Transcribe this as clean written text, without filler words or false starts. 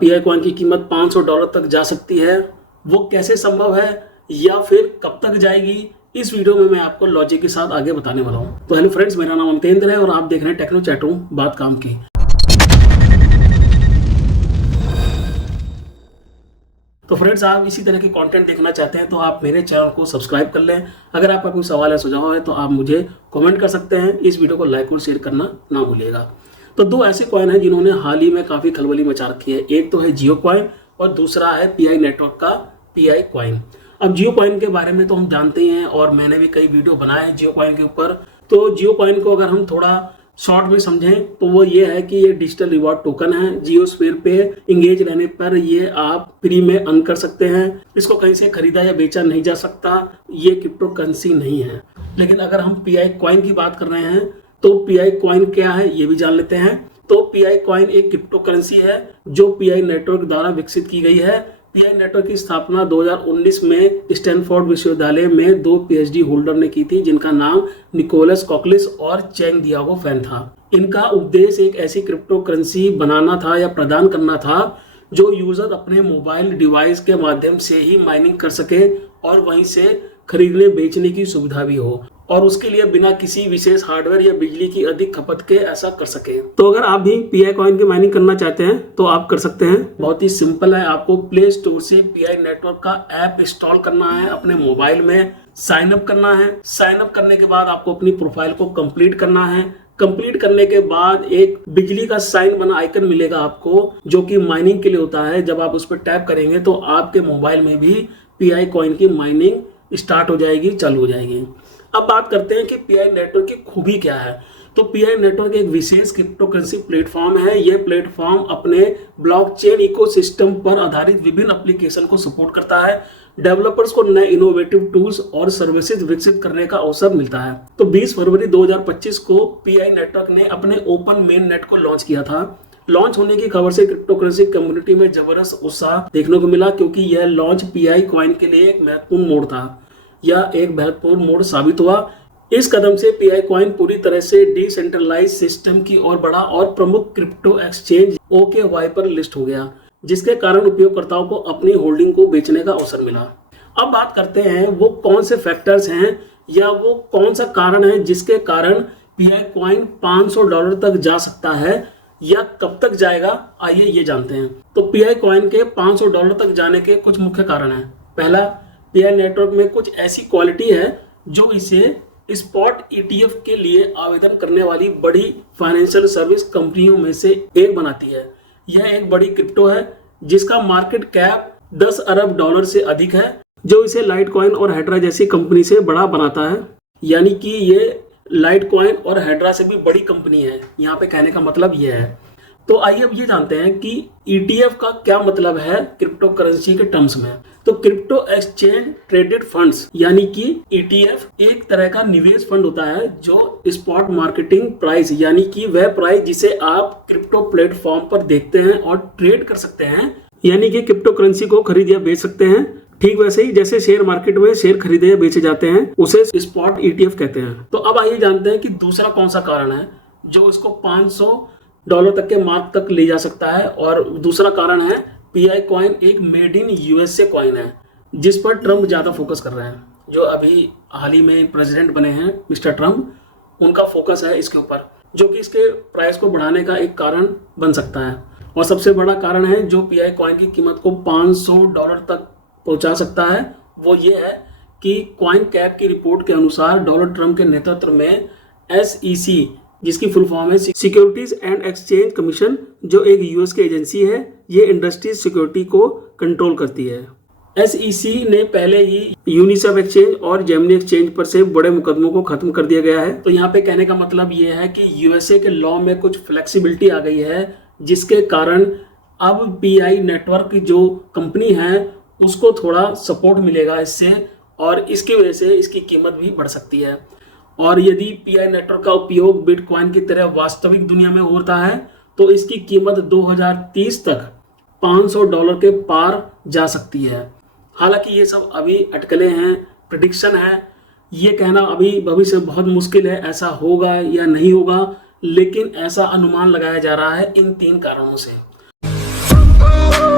Pi coin की कीमत $500 तक जा सकती है। वो कैसे संभव है या फिर कब तक जाएगी, इस वीडियो में मैं आपको लॉजिक के साथ आगे बताने वाला हूँ। तो हेलो फ्रेंड्स, मेरा नाम अमितेंद्र है और आप देख रहे हैं टेक्नो चैट रूम, बात काम की। तो फ्रेंड्स, आप इसी तरह के कंटेंट देखना चाहते हैं तो आप मेरे चैनल को सब्सक्राइब कर लें। अगर आपका कोई सवाल या सुझाव है तो आप मुझे कमेंट कर सकते हैं। इस वीडियो को लाइक और शेयर करना ना भूलिएगा। तो दो ऐसे कॉइन हैं जिन्होंने हाल ही में काफ़ी खलबली मचा रखी है। एक तो है जियो कॉइन और दूसरा है पीआई नेटवर्क का पीआई कॉइन। अब जियो कॉइन के बारे में तो हम जानते ही हैं और मैंने भी कई वीडियो बनाए हैं जियो कॉइन के ऊपर। तो जियो कॉइन को अगर हम थोड़ा शॉर्ट में समझें तो वो ये है कि ये डिजिटल रिवॉर्ड टोकन है। जियोस्फीयर पे इंगेज रहने पर ये आप फ्री में अर्न कर सकते हैं। इसको कहीं से खरीदा या बेचा नहीं जा सकता। ये क्रिप्टो करेंसी नहीं है। लेकिन अगर हम पीआई कॉइन की बात कर रहे हैं तो पीआई कॉइन क्या है ये भी जान लेते हैं। तो पीआई कॉइन एक क्रिप्टो करेंसी है जो पीआई नेटवर्क द्वारा विकसित की गई है। पीआई नेटवर्क की स्थापना 2019 में स्टैनफोर्ड विश्वविद्यालय में दो पीएचडी होल्डर ने की थी जिनका नाम निकोलस कॉकलिस और चेंग दियागो फैन था। इनका उद्देश्य एक ऐसी क्रिप्टो करेंसी बनाना था या प्रदान करना था जो यूजर अपने मोबाइल डिवाइस के माध्यम से ही माइनिंग कर सके और वहीं से खरीदने बेचने की सुविधा भी हो, और उसके लिए बिना किसी विशेष हार्डवेयर या बिजली की अधिक खपत के ऐसा कर सके। तो अगर आप भी पीआई कॉइन की माइनिंग करना चाहते हैं तो आप कर सकते हैं। बहुत ही सिंपल है। आपको प्ले स्टोर से पीआई नेटवर्क का ऐप इंस्टॉल करना है, अपने मोबाइल में साइन अप करना है। साइन अप करने के बाद आपको अपनी प्रोफाइल को कंप्लीट करना है। कंप्लीट करने के बाद एक बिजली का साइन बना आइकन मिलेगा आपको, जो कि माइनिंग के लिए होता है। जब आप उस पर टैप करेंगे तो आपके मोबाइल में भी पीआई कॉइन की माइनिंग स्टार्ट हो जाएगी, चालू हो जाएगी। अब बात करते हैं कि पीआई नेटवर्क की खूबी क्या है। तो पीआई नेटवर्क एक विशेष क्रिप्टो करेंसी प्लेटफॉर्म है। यह प्लेटफॉर्म अपने ब्लॉकचेन इकोसिस्टम पर आधारित विभिन्न एप्लीकेशन को सपोर्ट करता है। डेवलपर्स को नए इनोवेटिव टूल्स और सर्विसेज विकसित करने का अवसर मिलता है। तो 20 फरवरी 2025 को पीआई नेटवर्क ने अपने ओपन मेन नेट को लॉन्च किया था। लॉन्च होने की खबर से क्रिप्टो करेंसी कम्युनिटी में जबरदस्त उत्साह देखने को मिला, क्योंकि यह लॉन्च पीआई कॉइन के लिए एक महत्वपूर्ण मोड़ था या एक महत्वपूर्ण मोड़ साबित हुआ। इस कदम से पीआई कॉइन पूरी तरह से डिसेंट्रलाइज सिस्टम की ओर बढ़ा और प्रमुख क्रिप्टो एक्सचेंज OKY पर लिस्ट हो गया, जिसके कारण उपयोगकर्ताओं को अपनी होल्डिंग को बेचने का अवसर मिला। अब बात करते हैं वो कौन से फैक्टर्स हैं या वो कौन सा कारण है जिसके कारण पीआई कॉइन $500 तक जा सकता है या कब तक जाएगा, आइए ये जानते हैं। तो पीआई कॉइन के $500 तक जाने के कुछ मुख्य कारण हैं। पहला, पीआई नेटवर्क में कुछ ऐसी क्वालिटी है जो इसे स्पॉट ETF के लिए आवेदन करने वाली बड़ी फाइनेंशियल सर्विस कंपनियों में से एक बनाती है। यह एक बड़ी क्रिप्टो है जिसका मार्केट कैप $10 अरब से अधिक है, जो इसे लाइट कॉइन और हेड्रा जैसी कंपनी से बड़ा बनाता है। यानी कि ये लाइट कॉइन और हेड्रा से भी बड़ी कंपनी है। यहाँ पे कहने का मतलब यह है। तो आइए अब ये जानते हैं कि ETF का क्या मतलब है क्रिप्टो करेंसी के टर्म्स में। तो क्रिप्टो एक्सचेंज ट्रेडेड फंड्स यानी कि ETF एक तरह का निवेश फंड होता है जो स्पॉट मार्केटिंग प्राइस यानी कि वह प्राइस जिसे आप क्रिप्टो प्लेटफॉर्म पर देखते हैं और ट्रेड कर सकते हैं, यानी कि क्रिप्टो करेंसी को खरीद या बेच सकते हैं। ठीक वैसे ही जैसे शेयर मार्केट में शेयर खरीदे या बेचे जाते हैं, उसे स्पॉट ETF कहते हैं। तो अब आइए जानते हैं कि दूसरा कौन सा कारण है जो इसको $500 तक के मार्क तक ले जा सकता है। और दूसरा कारण है पीआई कॉइन एक मेड इन USA कॉइन है, जिस पर ट्रम्प ज्यादा फोकस कर रहे हैं। जो अभी हाल ही में प्रेसिडेंट बने हैं मिस्टर ट्रम्प, उनका फोकस है इसके ऊपर, जो कि इसके प्राइस को बढ़ाने का एक कारण बन सकता है। और सबसे बड़ा कारण है जो पीआई कॉइन की कीमत को $500 तक पहुंचा सकता है, वो ये है कि कॉइन कैप की रिपोर्ट के अनुसार डोनाल्ड ट्रम्प के नेतृत्व में SEC, जिसकी फुल फॉर्म है सिक्योरिटीज एंड एक्सचेंज कमीशन, जो एक US की एजेंसी है, ये इंडस्ट्री सिक्योरिटी को कंट्रोल करती है। SEC ने पहले ही यूनिसेफ एक्सचेंज और जेमिनी एक्सचेंज पर से बड़े मुकदमों को खत्म कर दिया गया है। तो यहाँ पे कहने का मतलब ये है कि USA के लॉ में कुछ फ्लेक्सिबिलिटी आ गई है, जिसके कारण अब पीआई नेटवर्क की जो कंपनी है उसको थोड़ा सपोर्ट मिलेगा इससे, और इसकी वजह से इसकी कीमत भी बढ़ सकती है। और यदि पीआई नेटवर्क का उपयोग बिटकॉइन की तरह वास्तविक दुनिया में होता है तो इसकी कीमत 2030 तक $500 के पार जा सकती है। हालांकि ये सब अभी अटकलें हैं, प्रेडिक्शन है। ये कहना अभी भविष्य में बहुत मुश्किल है ऐसा होगा या नहीं होगा, लेकिन ऐसा अनुमान लगाया जा रहा है इन 3 कारणों से। oh, oh.